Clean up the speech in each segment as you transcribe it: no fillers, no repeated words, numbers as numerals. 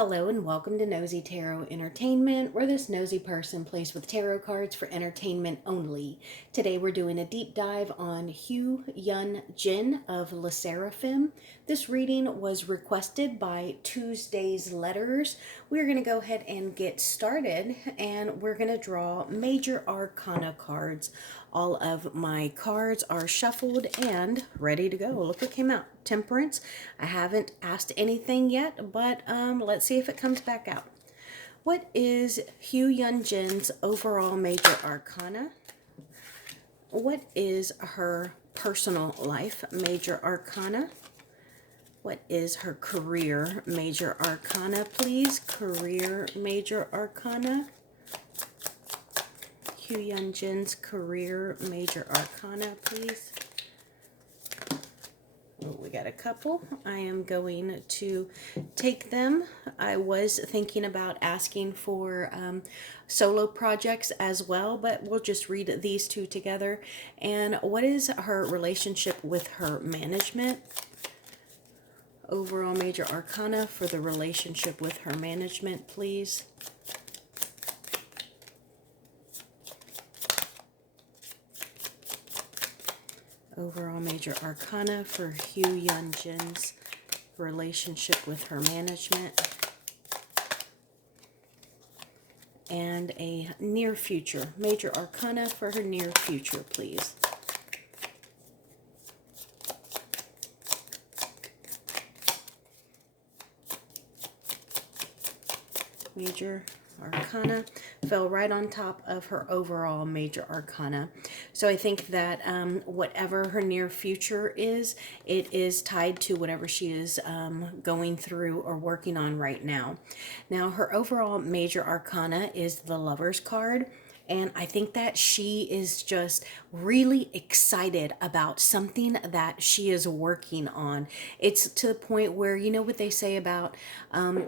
Hello and welcome to Nosy Tarot Entertainment, where this nosy person plays with tarot cards for entertainment only. Today we're doing a deep dive on Yunjin of Serrafim. This reading was requested by Tuesday's Letters. We're going to go ahead and get started, and we're going to draw major arcana cards. All of my cards are shuffled and ready to go. Look what came out. Temperance. I haven't asked anything yet, but let's see if it comes back out. What is Yunjin's overall major arcana? What is her personal life major arcana? What is her career major arcana, please? Career major arcana. Yunjin's career major arcana, please. Oh, we got a couple. I am going to take them. I was thinking about asking for solo projects as well, but we'll just read these two together. And what is her relationship with her management? Overall major arcana for the relationship with her management, please. Overall major arcana for Yunjin's relationship with her management. And a near future, major arcana for her near future, please. Major arcana fell right on top of her overall major arcana. So I think that whatever her near future is, it is tied to whatever she is going through or working on right now. Now, her overall major arcana is the Lover's card. And I think that she is just really excited about something that she is working on. It's to the point where, you know what they say about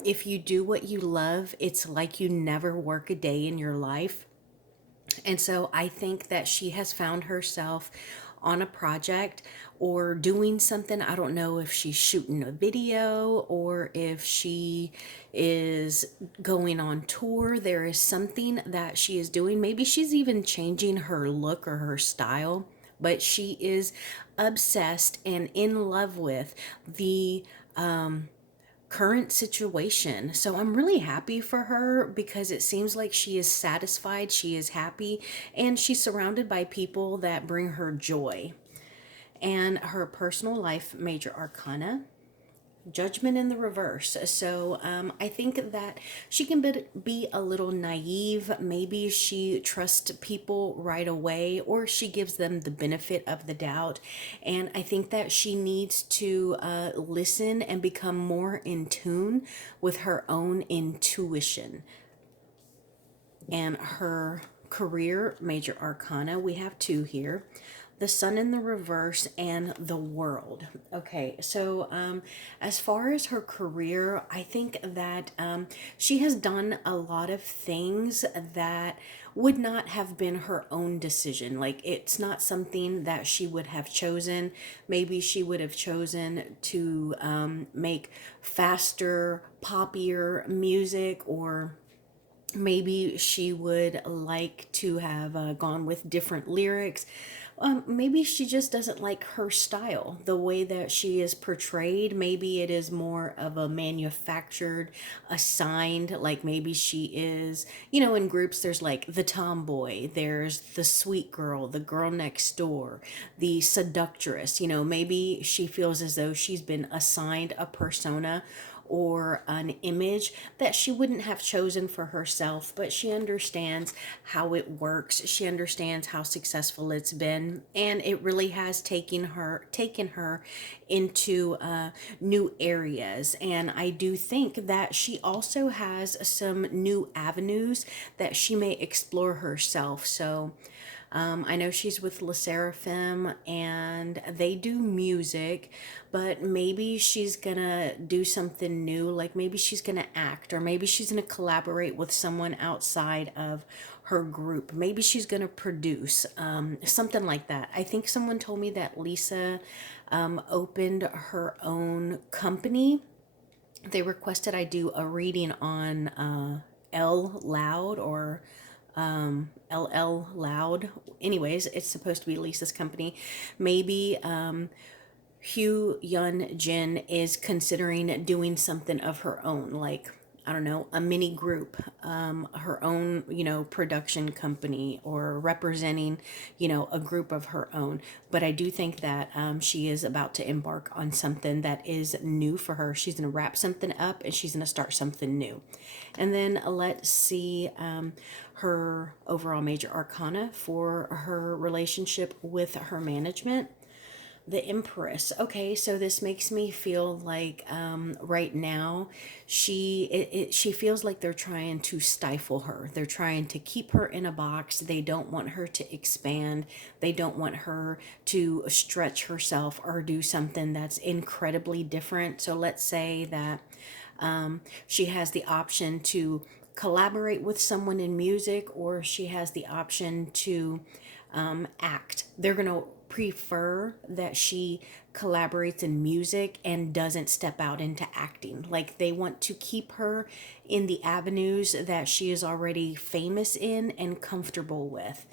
if you do what you love, it's like you never work a day in your life. And so I think that she has found herself on a project or doing something. I don't know if she's shooting a video or if she is going on tour. There is something that she is doing. Maybe she's even changing her look or her style, but she is obsessed and in love with the current situation. So I'm really happy for her because it seems like she is satisfied, she is happy, and she's surrounded by people that bring her joy. And her personal life major arcana, Judgment in the reverse. So I think that she can be a little naive. Maybe she trusts people right away, or she gives them the benefit of the doubt. And I think that she needs to listen and become more in tune with her own intuition. And her career major arcana, we have two here. The Sun in the reverse and the World. Okay, so as far as her career, I think that she has done a lot of things that would not have been her own decision. Like, it's not something that she would have chosen. Maybe she would have chosen to make faster, poppier music, or maybe she would like to have gone with different lyrics. Maybe she just doesn't like her style, the way that she is portrayed. Maybe it is more of a manufactured, assigned, like maybe she is, in groups, there's like the tomboy, there's the sweet girl, the girl next door, the seductress. Maybe she feels as though she's been assigned a persona or an image that she wouldn't have chosen for herself, but she understands how it works. She understands how successful it's been, and it really has taken her into new areas. And I do think that she also has some new avenues that she may explore herself. So I know she's with Serrafim and they do music, but maybe she's gonna do something new. Like maybe she's gonna act, or maybe she's gonna collaborate with someone outside of her group. Maybe she's gonna produce something like that. I think someone told me that Lisa opened her own company They requested I do a reading on L Loud or LL Loud. Anyways, it's supposed to be Lisa's company. Maybe Yunjin is considering doing something of her own, like, I don't know, a mini group, her own, production company, or representing, a group of her own. But I do think that she is about to embark on something that is new for her. She's going to wrap something up and she's going to start something new. And then let's see her overall major arcana for her relationship with her management. The Empress. Okay, so this makes me feel like right now she feels like they're trying to stifle her. They're trying to keep her in a box. They don't want her to expand. They don't want her to stretch herself or do something that's incredibly different. So let's say that she has the option to collaborate with someone in music, or she has the option to act. They're going to prefer that she collaborates in music and doesn't step out into acting. Like, they want to keep her in the avenues that she is already famous in and comfortable with.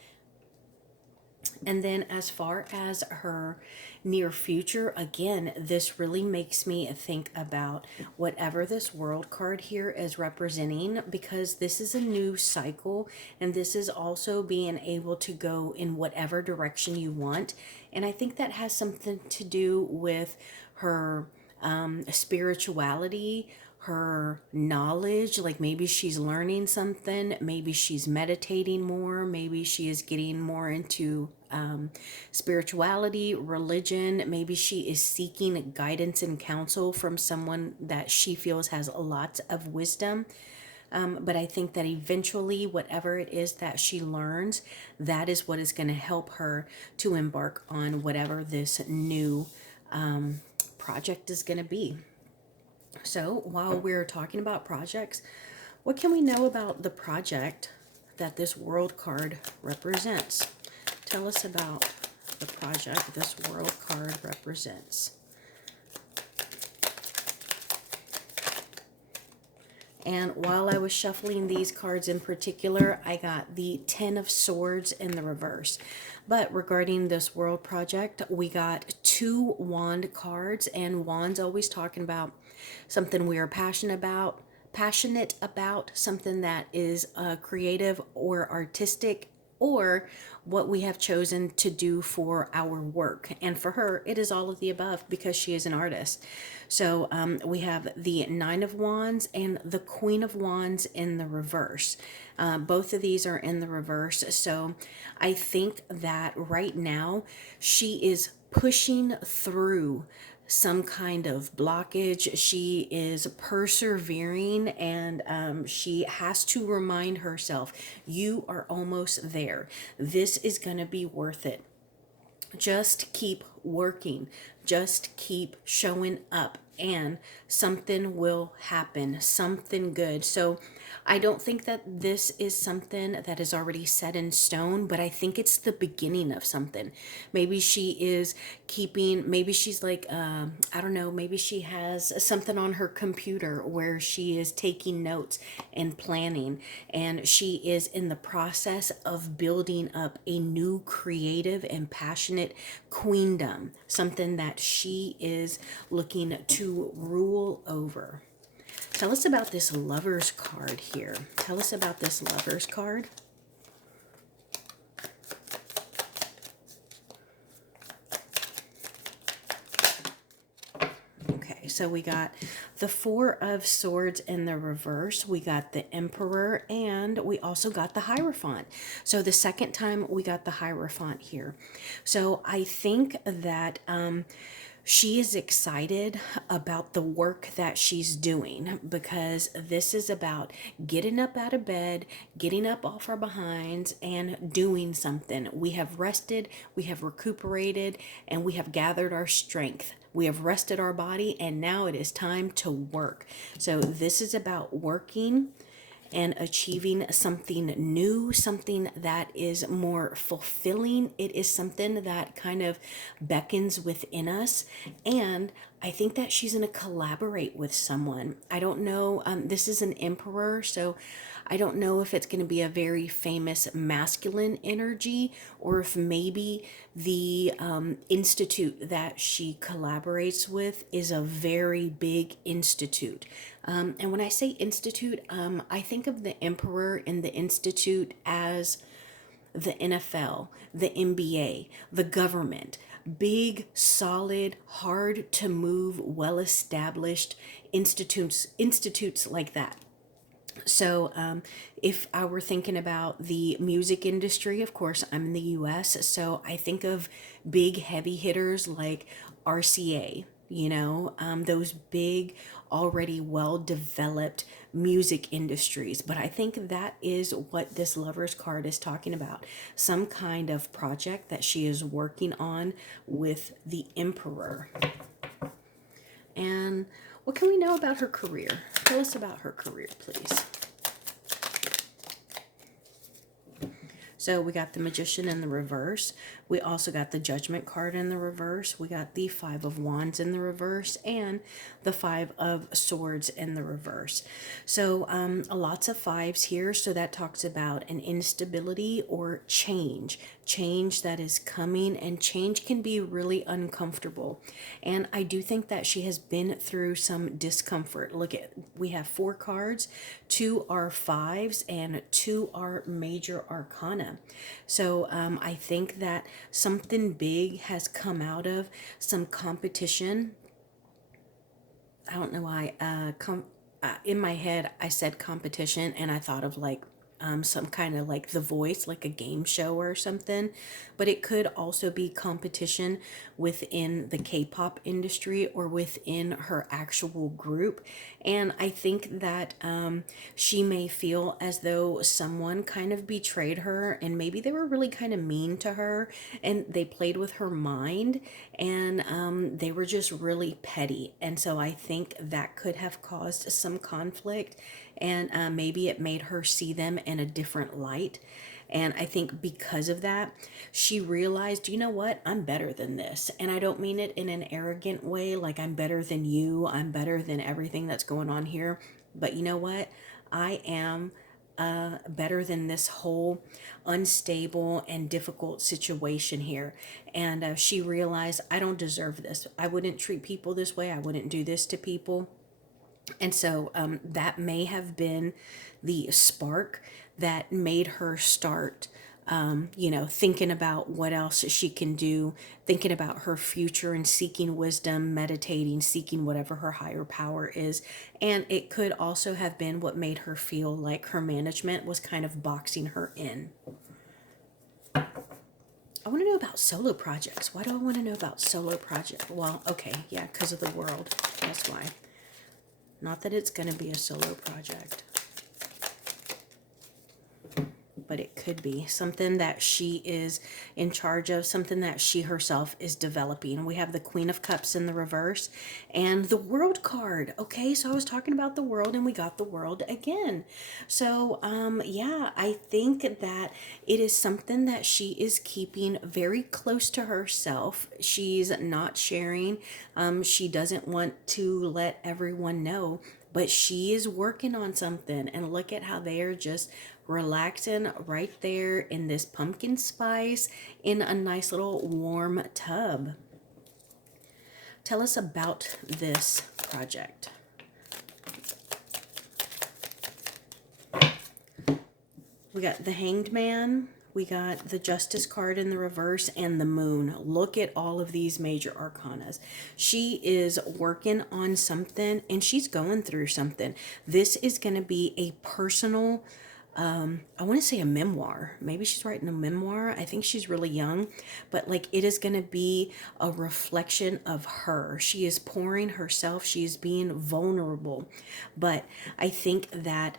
And then as far as her near future, again, this really makes me think about whatever this world card here is representing, because this is a new cycle and this is also being able to go in whatever direction you want. And I think that has something to do with her spirituality, her knowledge. Like, maybe she's learning something, maybe she's meditating more, maybe she is getting more into spirituality, religion. Maybe she is seeking guidance and counsel from someone that she feels has a lot of wisdom. But I think that eventually, whatever it is that she learns, that is what is going to help her to embark on whatever this new project is going to be. So while we're talking about projects, what can we know about the project that this world card represents? Tell us about the project this world card represents. And while I was shuffling these cards in particular, I got the 10 of Swords in the reverse. But regarding this world project, we got 2 wand cards, and wands always talking about something we are passionate about, something that is creative or artistic, or what we have chosen to do for our work. And for her, it is all of the above because she is an artist. So we have the 9 of Wands and the Queen of Wands in the reverse. Both of these are in the reverse. So I think that right now she is pushing through some kind of blockage. She is persevering, and she has to remind herself, you are almost there. This is going to be worth it. Just keep working. Just keep showing up, and something will happen, something good. So I don't think that this is something that is already set in stone, but I think it's the beginning of something. Maybe she is maybe she's like, I don't know, maybe she has something on her computer where she is taking notes and planning, and she is in the process of building up a new creative and passionate queendom, something that she is looking to rule over. Tell us about this Lovers card here. Tell us about this Lovers card. Okay, so we got the 4 of Swords in the reverse. We got the Emperor, and we also got the Hierophant. So the second time we got the Hierophant here. So I think that she is excited about the work that she's doing, because this is about getting up out of bed, getting up off our behinds, and doing something. We have rested, we have recuperated, and we have gathered our strength. We have rested our body, and now it is time to work. So this is about working and achieving something new, something that is more fulfilling. It is something that kind of beckons within us. And I think that she's going to collaborate with someone. I don't know. This is an emperor, so I don't know if it's going to be a very famous masculine energy, or if maybe the institute that she collaborates with is a very big institute. And when I say institute, I think of the emperor and the institute as the NFL, the NBA, the government, big, solid, hard to move, well established institutes like that. So, if I were thinking about the music industry, of course, I'm in the US, so I think of big heavy hitters like RCA, those big, already well developed music industries. But I think that is what this Lover's card is talking about, some kind of project that she is working on with the Emperor. And what can we know about her career? Tell us about her career, please. So we got the Magician in the reverse. We also got the Judgment card in the reverse. We got the Five of Wands in the reverse and the Five of Swords in the reverse. So lots of fives here. So that talks about an instability or change that is coming, and change can be really uncomfortable. And I do think that she has been through some discomfort. Look at, we have 4 cards, 2 are fives and 2 are major arcana. So I think that something big has come out of some competition. I don't know why. In my head, I said competition, and I thought of like some kind of like The Voice, like a game show or something. But it could also be competition within the K-pop industry or within her actual group. And I think that she may feel as though someone kind of betrayed her, and maybe they were really kind of mean to her, and they played with her mind, and they were just really petty. And so I think that could have caused some conflict, and maybe it made her see them in a different light. And I think because of that, she realized, you know what, I'm better than this. And I don't mean it in an arrogant way, like I'm better than you, I'm better than everything that's going on here. But you know what, I am better than this whole unstable and difficult situation here. And she realized, I don't deserve this. I wouldn't treat people this way. I wouldn't do this to people. And so that may have been the spark that made her start, thinking about what else she can do, thinking about her future and seeking wisdom, meditating, seeking whatever her higher power is. And it could also have been what made her feel like her management was kind of boxing her in. I want to know about solo projects. Why do I want to know about solo projects? Well, okay, yeah, because of the world. That's why. Not that it's going to be a solo project, but it could be something that she is in charge of, something that she herself is developing. We have the Queen of Cups in the reverse and the World card. Okay, so I was talking about the World, and we got the World again. So, yeah, I think that it is something that she is keeping very close to herself. She's not sharing. She doesn't want to let everyone know, but she is working on something. And look at how they are just relaxing right there in this pumpkin spice in a nice little warm tub. Tell us about this project. We got the Hanged Man. We got the Justice card in the reverse and the Moon. Look at all of these major arcanas. She is working on something, and she's going through something. This is going to be a personal, I want to say a memoir. Maybe she's writing a memoir. I think she's really young, but like it is going to be a reflection of her. She is pouring herself. She is being vulnerable. But I think that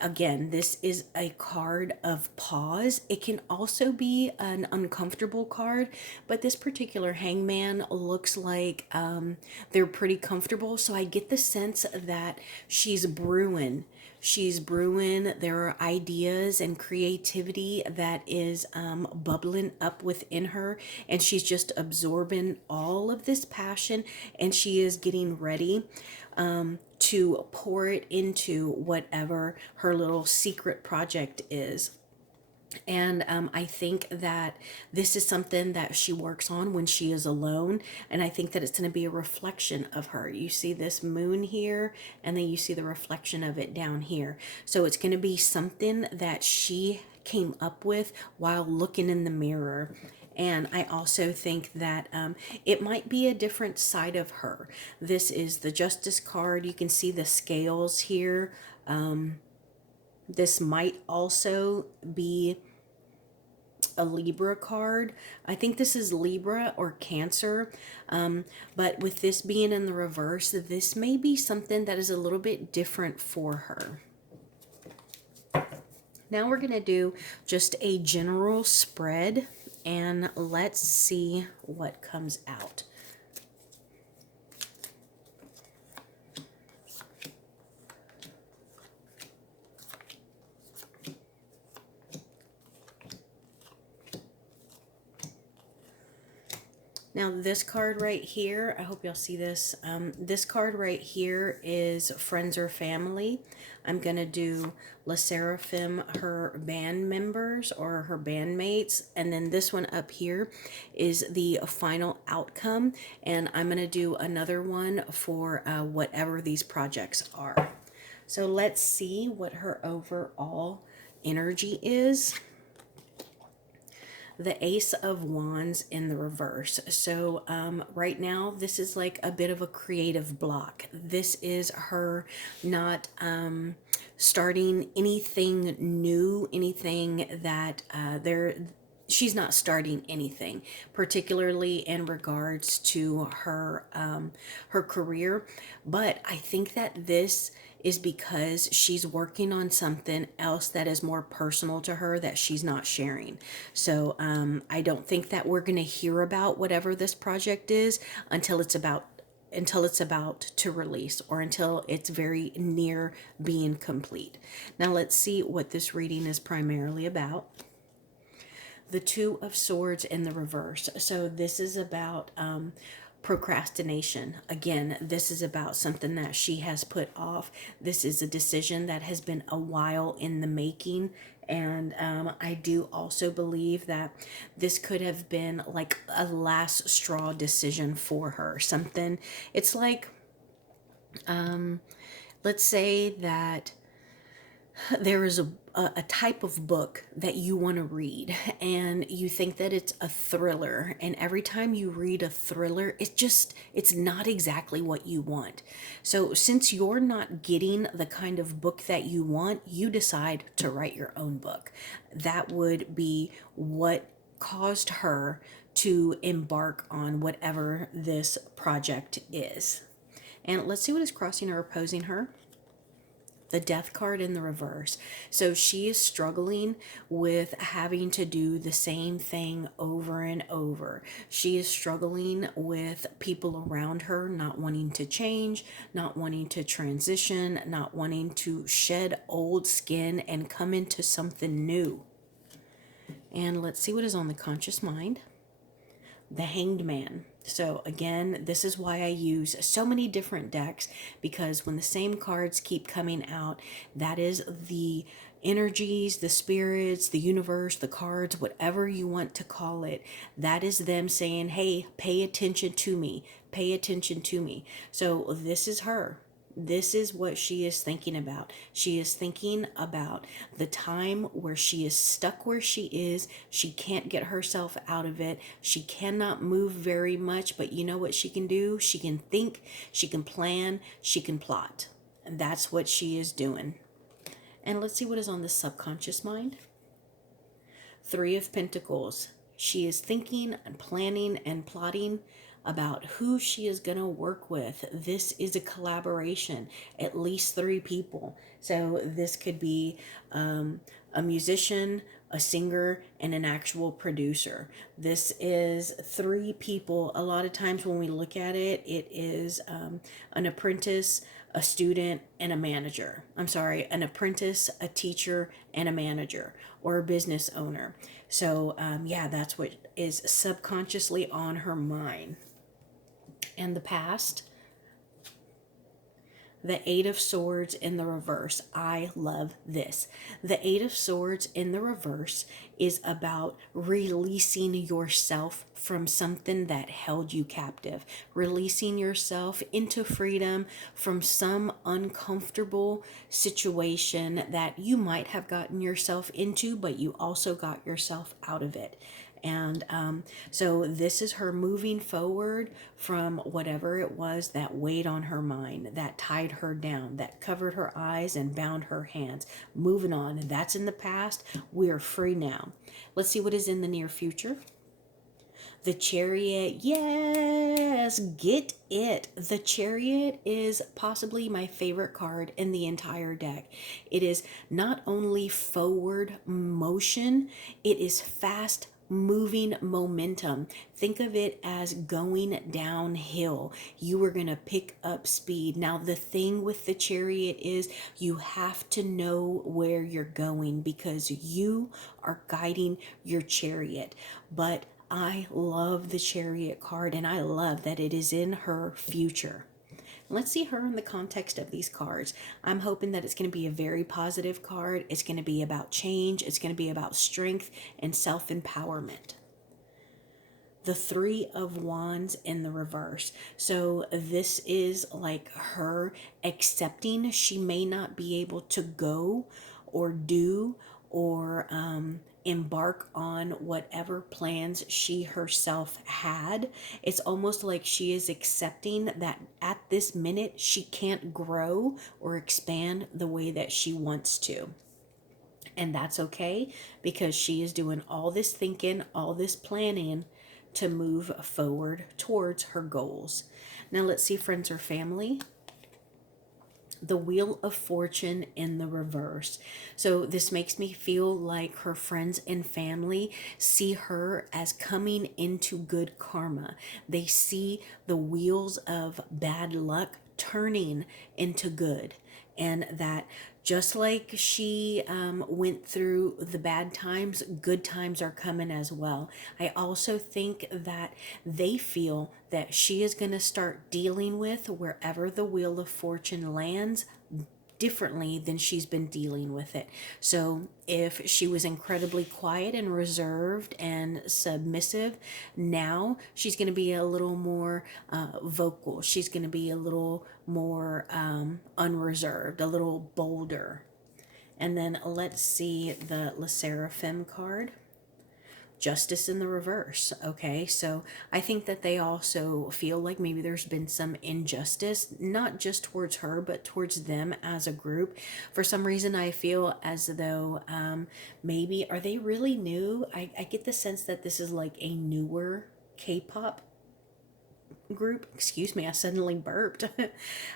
Again, this is a card of pause. It can also be an uncomfortable card, but this particular hangman looks like they're pretty comfortable. So I get the sense that she's brewing. She's brewing. There are ideas and creativity that is bubbling up within her, and she's just absorbing all of this passion, and she is getting ready to pour it into whatever her little secret project is. And I think that this is something that she works on when she is alone. And I think that it's going to be a reflection of her. You see this moon here, and then you see the reflection of it down here. So it's going to be something that she came up with while looking in the mirror. And I also think that it might be a different side of her. This is the Justice card. You can see the scales here. This might also be a Libra card. I think this is Libra or Cancer. But with this being in the reverse, this may be something that is a little bit different for her. Now we're going to do just a general spread, and let's see what comes out. Now this card right here, I hope y'all see this. This card right here is friends or family. I'm going to do La Serrafim, her band members or her bandmates. And then this one up here is the final outcome. And I'm going to do another one for whatever these projects are. So let's see what her overall energy is. The Ace of Wands in the reverse. So right now, this is like a bit of a creative block. This is her not starting anything new, anything that she's not starting anything, particularly in regards to her her career. But I think that this is because she's working on something else that is more personal to her that she's not sharing. So I don't think that we're going to hear about whatever this project is until it's about to release, or until it's very near being complete. Now let's see what this reading is primarily about. The Two of Swords in the reverse. So this is about procrastination. Again, this is about something that she has put off. This is a decision that has been a while in the making. And I do also believe that this could have been like a last straw decision for her. Something, it's like, let's say that there is a type of book that you want to read, and you think that it's a thriller, and every time you read a thriller, it's not exactly what you want. So since you're not getting the kind of book that you want, you decide to write your own book. That would be what caused her to embark on whatever this project is. And let's see what is crossing or opposing her. The Death card in the reverse. So she is struggling with having to do the same thing over and over. She is struggling with people around her not wanting to change, not wanting to transition, not wanting to shed old skin and come into something new. And let's see what is on the conscious mind. The Hanged Man. So again, this is why I use so many different decks, because when the same cards keep coming out, that is the energies, the spirits, the universe, the cards, whatever you want to call it, that is them saying, hey, pay attention to me, pay attention to me. So this is her. This is what she is thinking about. She is thinking about the time where she is stuck where she is. She can't get herself out of it. She cannot move very much, but you know what she can do? She can think, she can plan, she can plot. And that's what she is doing. And let's see what is on the subconscious mind. Three of Pentacles. She is thinking and planning and plotting about who she is going to work with. This is a collaboration, at least 3 people. So this could be a musician, a singer, and an actual producer. This is 3 people. A lot of times when we look at it, it is an apprentice, a student, and a manager. I'm sorry, an apprentice, a teacher, and a manager, or a business owner. So, yeah, that's what is subconsciously on her mind. And the past, the Eight of Swords in the reverse. I love this. The Eight of Swords in the reverse is about releasing yourself from something that held you captive, releasing yourself into freedom from some uncomfortable situation that you might have gotten yourself into, but you also got yourself out of it. And so this is her moving forward from whatever it was that weighed on her mind, that tied her down, that covered her eyes and bound her hands. Moving on. That's in the past. We're free now. Let's see what is in the near future. The Chariot, yes, get it. The Chariot is possibly my favorite card in the entire deck. It is not only forward motion, it is fast moving momentum. Think of it as going downhill. You are going to pick up speed. Now, the thing with the Chariot is you have to know where you're going because you are guiding your chariot. But I love the Chariot card, and I love that it is in her future. Let's see her in the context of these cards. I'm hoping that it's going to be a very positive card. It's going to be about change. It's going to be about strength and self-empowerment. The Three of Wands in the reverse. So this is like her accepting she may not be able to go or do or embark on whatever plans she herself had. It's almost like she is accepting that at this minute she can't grow or expand the way that she wants to. And that's okay because she is doing all this thinking, all this planning to move forward towards her goals. Now let's see friends or family. The Wheel of Fortune in the reverse. So this makes me feel like her friends and family see her as coming into good karma. They see the wheels of bad luck turning into good, and that just like she went through the bad times, good times are coming as well. I also think that they feel that she is going to start dealing with wherever the Wheel of Fortune lands differently than she's been dealing with it. So if she was incredibly quiet and reserved and submissive, now she's going to be a little more vocal. She's going to be a little more unreserved, a little bolder. And then let's see the Serrafim card. Justice in the reverse. Okay, so I think that they also feel like maybe there's been some injustice, not just towards her, but towards them as a group. For some reason, I feel as though maybe, are they really new? I get the sense that this is like a newer K-pop group. Excuse me, I suddenly burped.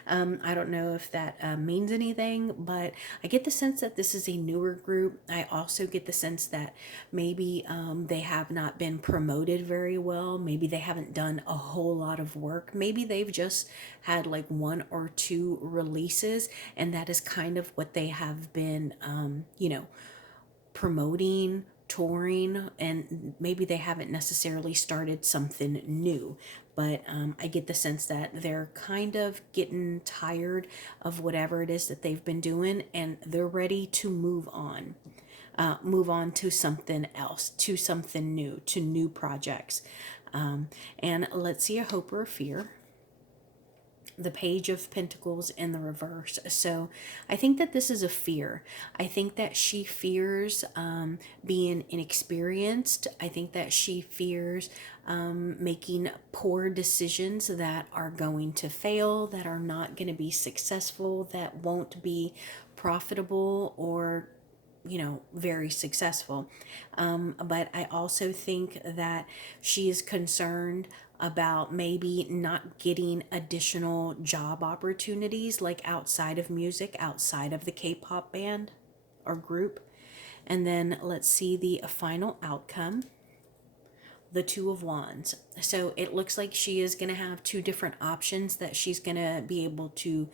I don't know if that means anything, but I get the sense that this is a newer group. I also get the sense that maybe they have not been promoted very well. Maybe they haven't done a whole lot of work. Maybe they've just had like 1 or 2 releases, and that is kind of what they have been, promoting, touring, and maybe they haven't necessarily started something new. But I get the sense that they're kind of getting tired of whatever it is that they've been doing, and they're ready to move on. Move on to something else, to something new, to new projects. And let's see a hope or a fear. The Page of Pentacles in the reverse. So I think that this is a fear. I think that she fears being inexperienced. I think that she fears making poor decisions that are going to fail, that are not going to be successful, that won't be profitable or very successful. But I also think that she is concerned about maybe not getting additional job opportunities, like outside of music, outside of the K-pop band or group. And then let's see the final outcome, the Two of Wands. So it looks like she is going to have two different options that she's going to be able to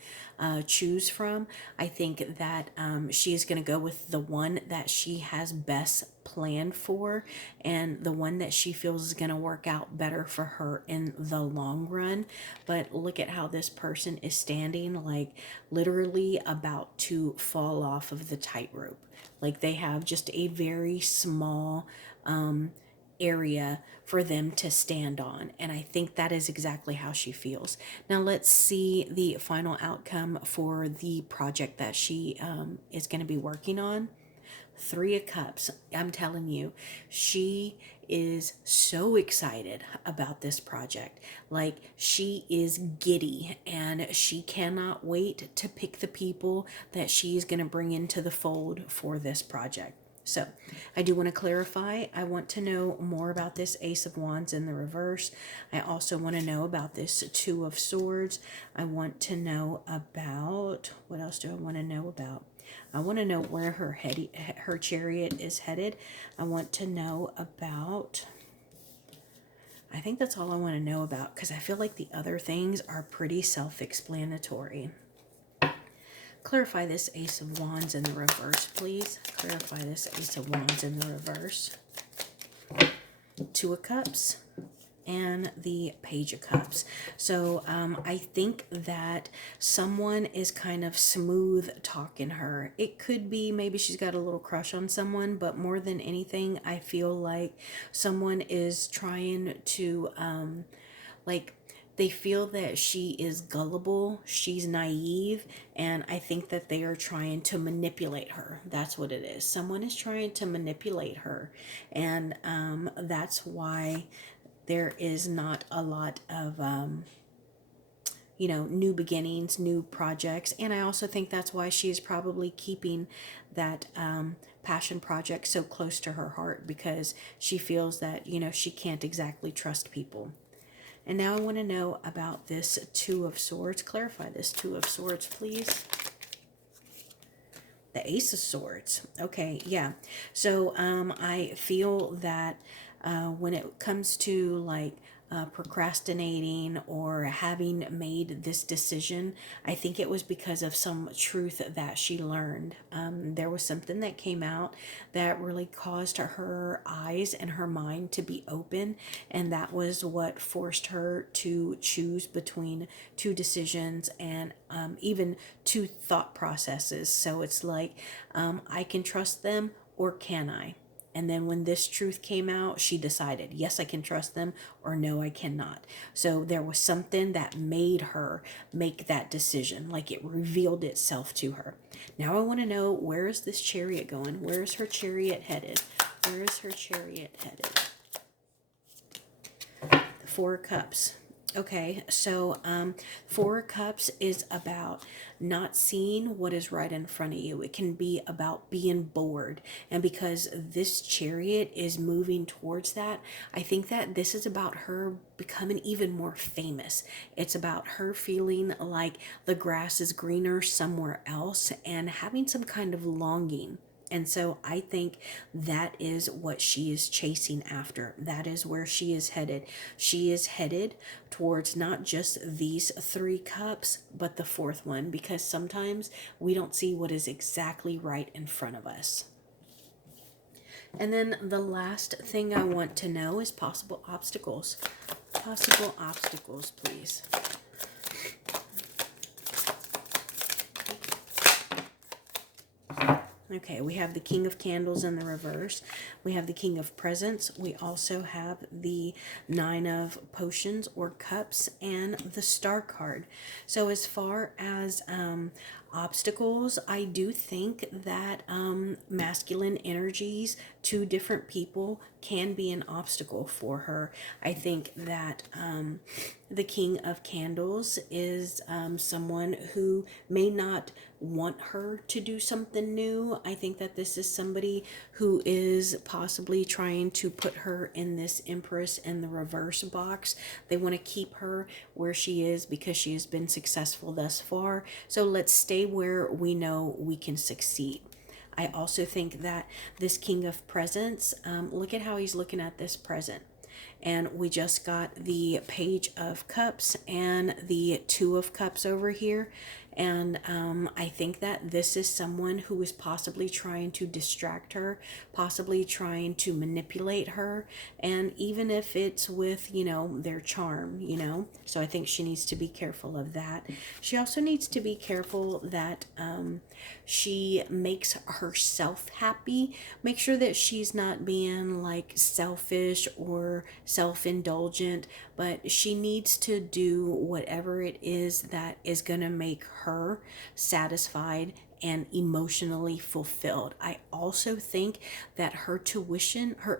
choose from. I think that she's going to go with the one that she has best planned for, and the one that she feels is going to work out better for her in the long run. But look at how this person is standing, like literally about to fall off of the tightrope. Like they have just a very small area for them to stand on. And I think that is exactly how she feels. Now let's see the final outcome for the project that she is going to be working on. Three of Cups. I'm telling you, she is so excited about this project. Like, she is giddy and she cannot wait to pick the people that she's going to bring into the fold for this project. So I do want to clarify, I want to know more about this Ace of Wands in the reverse. I also want to know about this Two of Swords. I want to know about, what else do I want to know about? I want to know where her chariot is headed. I want to know about, I think that's all I want to know about, because I feel like the other things are pretty self-explanatory. Clarify this Ace of Wands in the reverse, please. Clarify this Ace of Wands in the reverse. Two of Cups and the Page of Cups. So I think that someone is kind of smooth talking her. It could be maybe she's got a little crush on someone, but more than anything, I feel like someone is trying to like, they feel that she is gullible, she's naive, and I think that they are trying to manipulate her. That's what it is. Someone is trying to manipulate her, and that's why there is not a lot of, new beginnings, new projects. And I also think that's why she is probably keeping that passion project so close to her heart, because she feels that, she can't exactly trust people. And now I want to know about this Two of Swords. Clarify this Two of Swords, please. The Ace of Swords. Okay, yeah. So I feel that when it comes to like procrastinating or having made this decision, I think it was because of some truth that she learned. There was something that came out that really caused her eyes and her mind to be open, and that was what forced her to choose between two decisions and even two thought processes. So it's like, I can trust them, or can I? And then when this truth came out, she decided, yes, I can trust them, or no, I cannot. So there was something that made her make that decision, like it revealed itself to her. Now I want to know, where is this chariot going? Where is her chariot headed? Where is her chariot headed? The Four of Cups. Okay, so Four of Cups is about not seeing what is right in front of you. It can be about being bored. And because this chariot is moving towards that, I think that this is about her becoming even more famous. It's about her feeling like the grass is greener somewhere else and having some kind of longing. And so I think that is what she is chasing after. That is where she is headed. She is headed towards not just these three cups, but the fourth one, because sometimes we don't see what is exactly right in front of us. And then the last thing I want to know is possible obstacles. Possible obstacles, please. Okay, we have the King of Candles in the reverse. We have the King of Presents. We also have the Nine of Potions or Cups and the Star card. So as far as obstacles. I do think that masculine energies to different people can be an obstacle for her. I think that the King of Candles is someone who may not want her to do something new. I think that this is somebody who is possibly trying to put her in this Empress in the reverse box. They want to keep her where she is because she has been successful thus far. So let's stay where we know we can succeed. I also think that this King of Presents, look at how he's looking at this present. And we just got the Page of Cups and the Two of Cups over here. And I think that this is someone who is possibly trying to distract her, possibly trying to manipulate her. And even if it's with, their charm, So I think she needs to be careful of that. She also needs to be careful that she makes herself happy. Make sure that she's not being like selfish or self-indulgent, but she needs to do whatever it is that is going to make her satisfied and emotionally fulfilled. I also think that her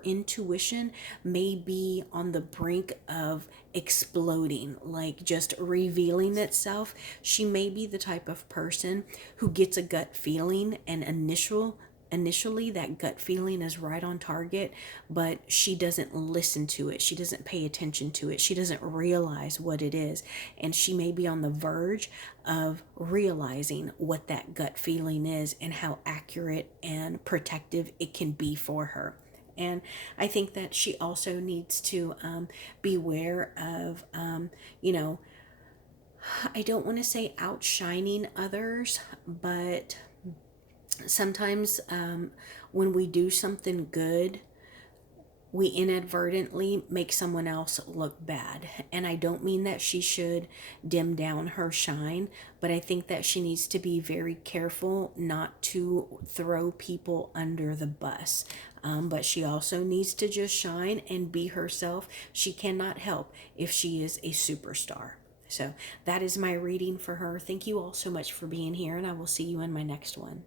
intuition may be on the brink of exploding, like just revealing itself. She may be the type of person who gets a gut feeling and initially that gut feeling is right on target, but she doesn't listen to it. She doesn't pay attention to it. She doesn't realize what it is. And she may be on the verge of realizing what that gut feeling is and how accurate and protective it can be for her. And I think that she also needs to beware of, I don't want to say outshining others, but sometimes when we do something good, we inadvertently make someone else look bad. And I don't mean that she should dim down her shine, but I think that she needs to be very careful not to throw people under the bus. But she also needs to just shine and be herself. She cannot help if she is a superstar. So that is my reading for her. Thank you all so much for being here, and I will see you in my next one.